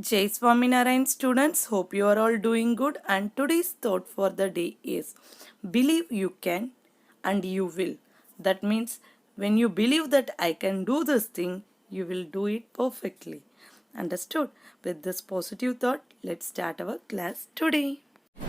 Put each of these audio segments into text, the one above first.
Jai Swaminarayan students, hope you are all doing good, and today's thought for the day is believe you can and you will. That means when you believe that I can do this thing, you will do it perfectly. Understood? With this positive thought, let's start our class today.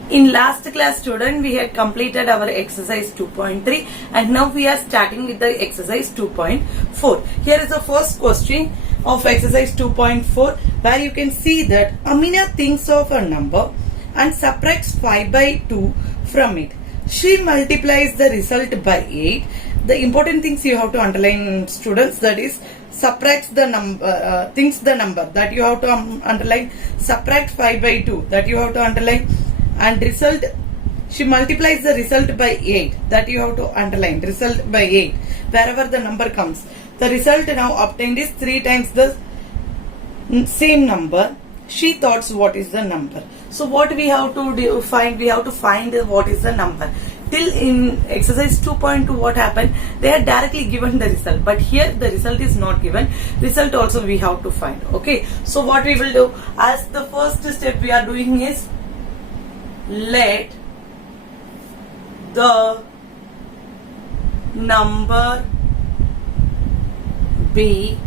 In last class student, we had completed our exercise 2.3 and now we are starting with the exercise 2.4. Here is the first question of exercise 2.4 where you can see that Amina thinks of a number and subtracts 5 by 2 from it. She multiplies the result by 8. The important things you have to underline, students, that is subtracts the number, thinks the number, that you have to underline. Subtract 5 by 2, that you have to underline. And result, she multiplies the result by 8, that you have to underline. Result by 8 wherever the number comes. The result now obtained is 3 times the same number. She thought what is the number. So what we have to find? We have to find what is the number. Till in exercise 2.2 what happened? They are directly given the result, but here the result is not given. Result also we have to find. Okay, so what we will do, as the first step we are doing is, let the number be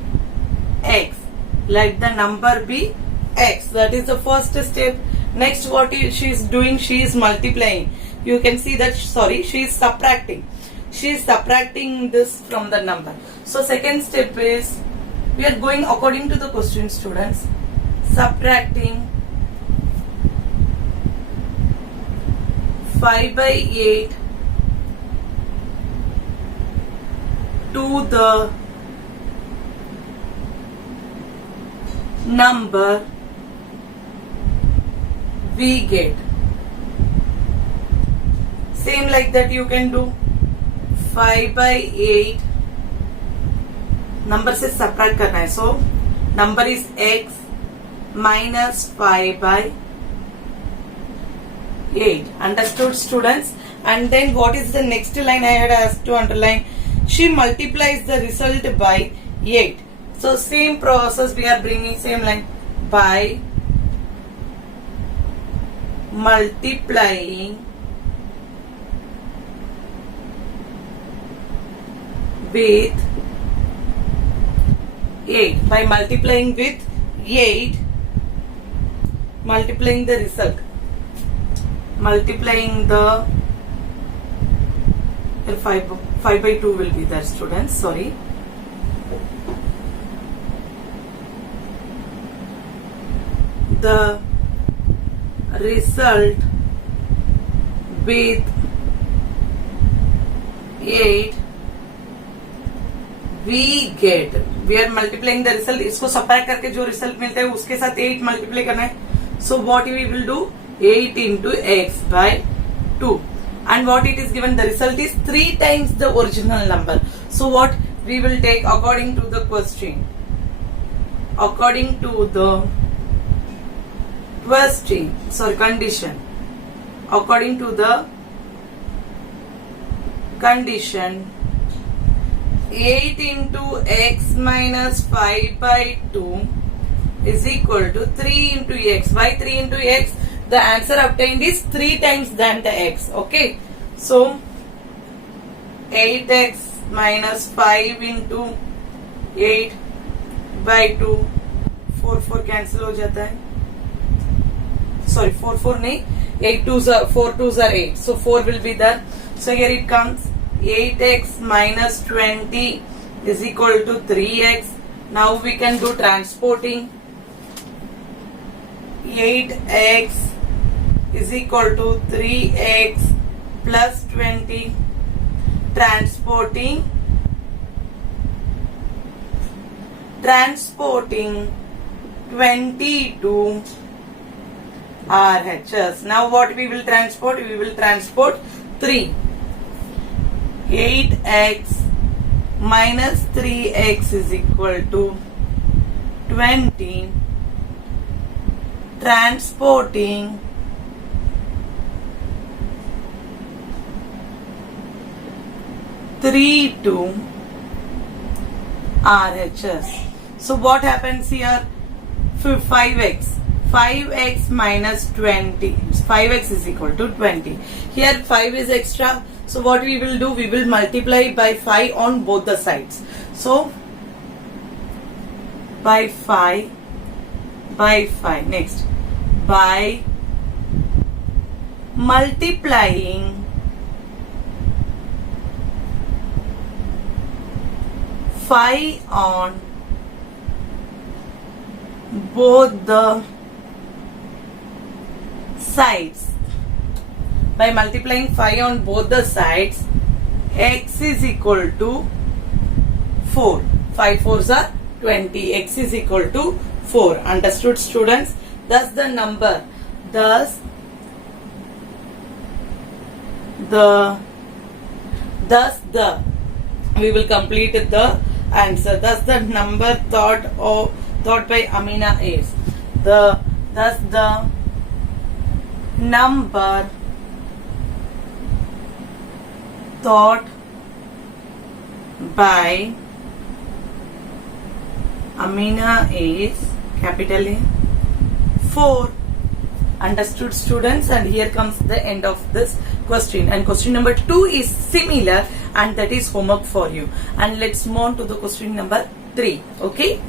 x. Let the number be x. That is the first step. Next, what she is doing? She is multiplying. You can see that, she is subtracting. She is subtracting this from the number. So second step is, we are going according to the question, students. Subtracting 5 by 8 to the number we get. Same like that you can do. 5 by 8 number से subtract करना है. So number is x minus 5 by 8. Understood, students? And then what is the next line I had asked to underline? She multiplies the result by 8. So same process we are bringing, same line, by multiplying with 8. By multiplying with 8, multiplying the result. Multiplying the 5 by 2 will be there, students. Sorry. The result with 8 we get. We are multiplying the result. इसको subtract करके जो result मिलता है उसके साथ 8 multiply करना है. So what we will do? 8 into x by 2. And what it is given? The result is 3 times the original number. So what we will take according to the question? According to the condition. According to the condition, 8 into x minus 5 by 2 is equal to 3 into x. Why 3 into x? The answer obtained is 3 times than the x. Okay. So 8x minus 5 into 8 by 2. 4 cancel हो जाता है. Sorry, 4 नहीं. 8 2s are 4 2s are 8. So 4 will be there. So here it comes. 8x minus 20 is equal to 3x. Now we can do transporting. 8x is equal to 3x plus 20. Transporting 20 to RHS. Now what we will transport? We will transport 3. 8x minus 3x is equal to 20. Transporting 3 to RHS. So what happens here? 5x. 5x minus 20. 5x is equal to 20. Here 5 is extra. So what we will do? We will multiply by 5 on both the sides. So by 5. Next, by multiplying 5 on both the sides. By multiplying 5 on both the sides, x is equal to 4. 5 4s are 20. X is equal to 4. Understood, students? Thus the number, we will complete the answer. Thus the number thought by Amina is thus the number thought by Amina is capital A 4. Understood, students? And here comes the end of this question. And question number 2 is similar, and that is homework for you. And let's move on to the question number 3. Okay?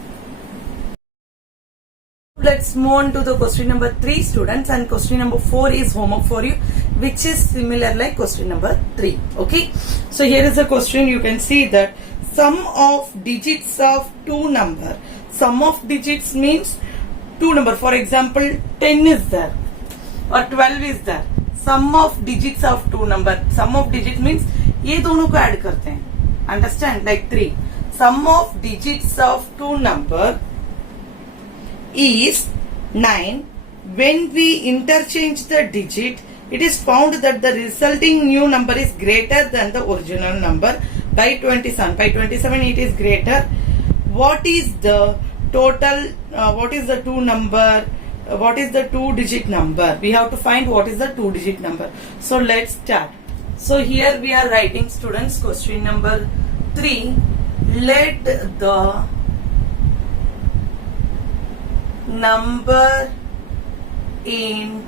Let's move on to the question number 3, students, and question number 4 is homework for you, which is similar like question number 3. Okay? So here is the question. You can see that sum of digits of two number. Sum of digits means two number. For example, 10 is there or 12 is there. Sum of digits of two number. Sum of digits means ये दोनों को add करते हैं. Understand? Like 3. Sum of digits of two number is 9. When we interchange the digit, it is found that the resulting new number is greater than the original number by 27. By 27 it is greater. What is the total, what is the two number, what is the 2-digit number? We have to find what is the 2-digit number. So let's start. So here we are writing, students, question number 3. Let the number in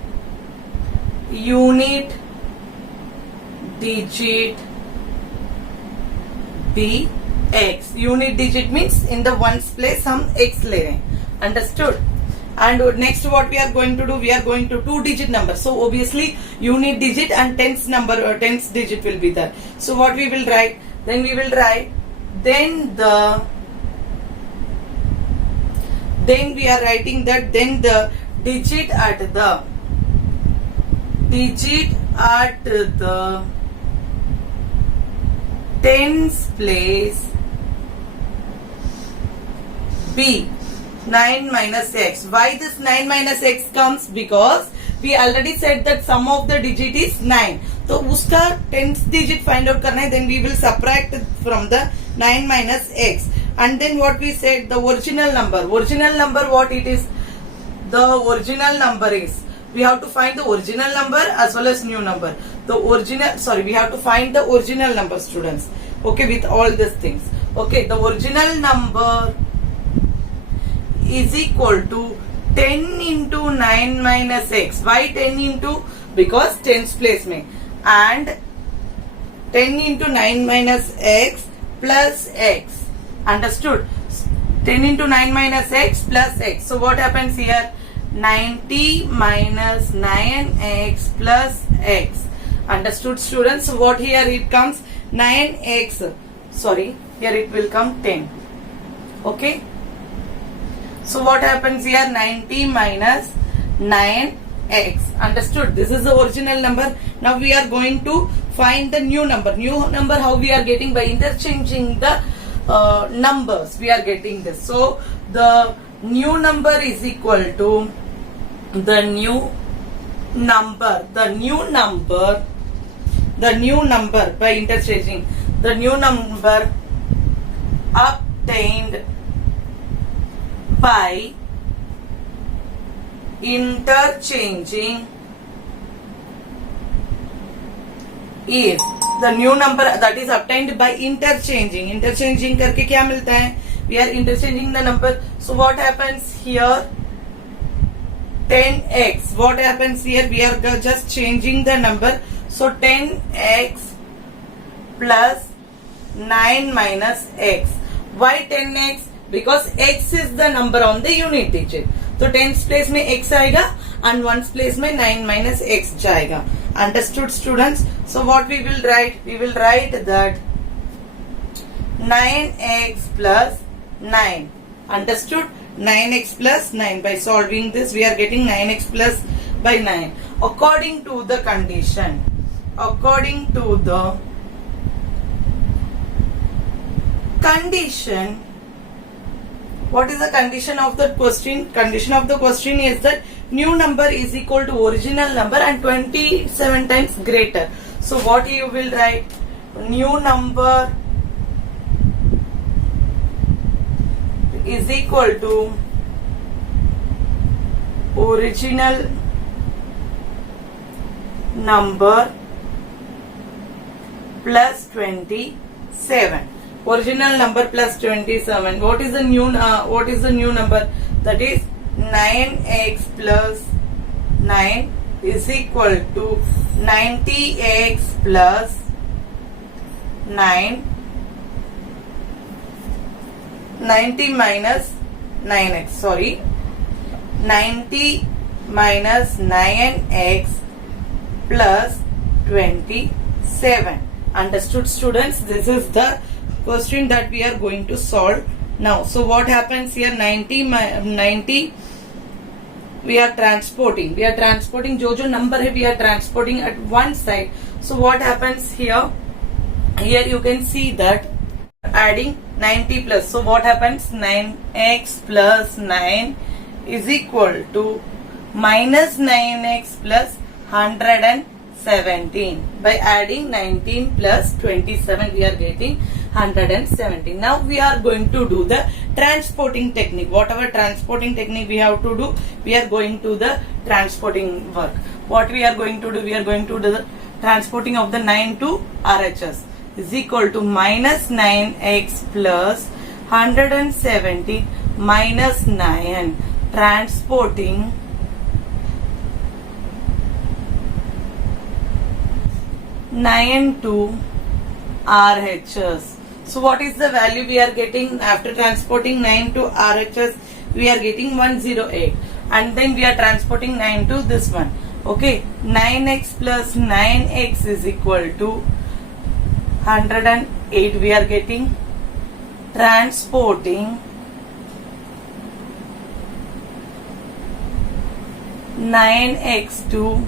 unit digit be x. Unit digit means in the ones place हम x ले रहे हैं. Understood? And next what we are going to do? We are going to 2-digit number. So obviously unit digit and tens number or tens digit will be there. So what we will write? Then we will write then we are writing that then the digit at the tens place be 9 minus x. Why this 9 minus x comes? Because we already said that sum of the digit is 9. So uska tens digit find out karna hai. Then we will subtract from the 9 minus x. And then what we said, the original number. Original number what it is? The original number is, we have to find the original number as well as new number. We have to find the original number, students. Okay, with all these things. Okay, the original number is equal to 10 into 9 minus x. Why 10 into? Because tens place mein. And 10 into 9 minus x plus x. Understood? 10 into 9 minus x plus x. So what happens here? 90 minus 9x plus x. Understood, students? So what here it comes? 9x. Sorry, here it will come 10. Okay? So what happens here? 90 minus 9x. Understood? This is the original number. Now we are going to find the new number. New number how we are getting? By interchanging the numbers. We are getting this. So the new number is equal to the new number by interchanging the new number obtained by interchanging is the new number that is obtained by interchanging करके क्या मिलता है? We are interchanging the number. So what happens here? 10x. What happens here? We are just changing the number. So 10x plus 9 minus x. Why 10x? Because x is the number on the unit digit. तो 10th place में x आएगा and 1st place में 9 minus x जाएगा. Understood, students? So what we will write? We will write that 9x plus 9. Understood? 9x plus 9. By solving this, we are getting 9x plus by 9. According to the condition. According to the condition. What is the condition of the question? Condition of the question is that new number is equal to original number and 27 times greater. So what you will write? New number is equal to original number plus 27. Original number plus 27. What is the new number? That is 9x plus 9 is equal to 90x plus 9. 90 minus 9x. Sorry. 90 minus 9x plus 27. Understood, students? This is the question that we are going to solve now. So what happens here? 90 we are transporting जो number है we are transporting at one side. So what happens here? Here you can see that adding 90 plus. So what happens? 9x plus 9 is equal to minus 9x plus 117. By adding 19 plus 27 we are getting 117. Now we are going to do the transporting technique. Whatever transporting technique we have to do, we are going to the transporting work. What we are going to do? We are going to do the transporting of the 9 to RHS is equal to minus 9x plus 117 minus 9 transporting 9 to RHS. So what is the value we are getting after transporting 9 to RHS? We are getting 108 and then we are transporting 9 to this one. Okay, 9x plus 9x is equal to 108. We are getting transporting 9x to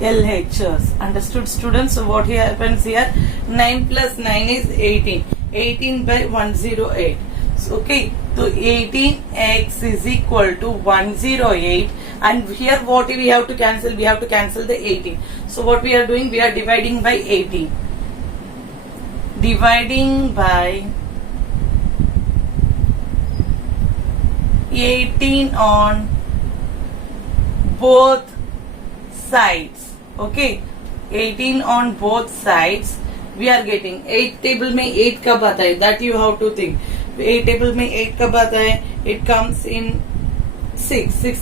LHS. Understood, students? So what here happens here? 9 plus 9 is 18. 18 by 108. So, okay. So 18x is equal to 108. And here what we have to cancel? We have to cancel the 18. So what we are doing? We are dividing by 18. Dividing by 18 on both sides. Okay, 18 on both sides. We are getting 8 table में 8 कब आता है? That you have to think. 8 table में 8 कब आता है? It comes in 6. 6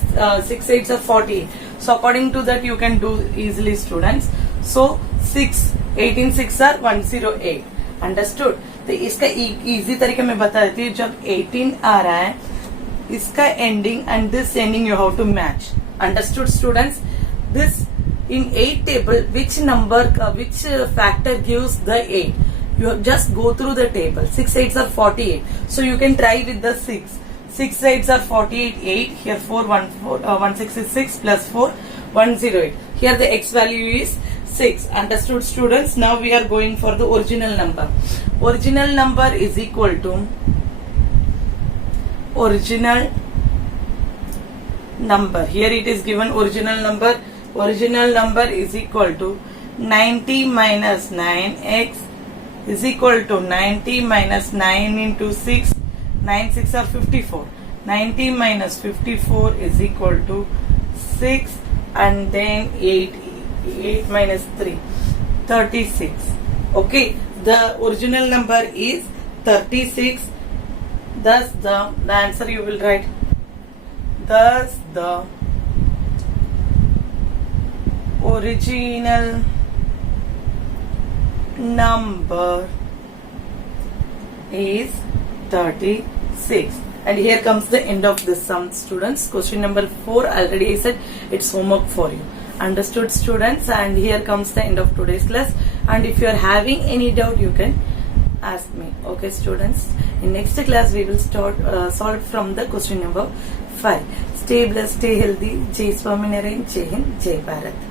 8s are 40. So according to that you can do easily, students. So 6 18 6 are 108. Understood? तो इसका easy तरीके में बता देती हूँ. जब 18 आ रहा है, इसका ending and this ending you have to match. Understood, students? This in 8 table, which factor gives the 8? You just go through the table. 6 8s are 48. So you can try with the 6. 6 8s are 48. 8. Here 166 plus 4 108. Here the x value is 6. Understood, students? Now we are going for the original number. Original number is equal to original number. Here it is given original number. Original number is equal to 90 minus 9x is equal to 90 minus 9 into 6. 9 6 are 54. 90 minus 54 is equal to 6 and then 8 minus 3 36. Okay, the original number is 36. Thus the answer you will write. Thus the original number is 36. And here comes the end of this sum, students. Question number 4 already I said it's homework for you. Understood, students? And here comes the end of today's class. And if you are having any doubt, you can ask me. Okay, students? In next class we will start solve from the question number 5. Stay blessed, stay healthy. Jai Swaminarayan, Jai Hind, Jai Bharat.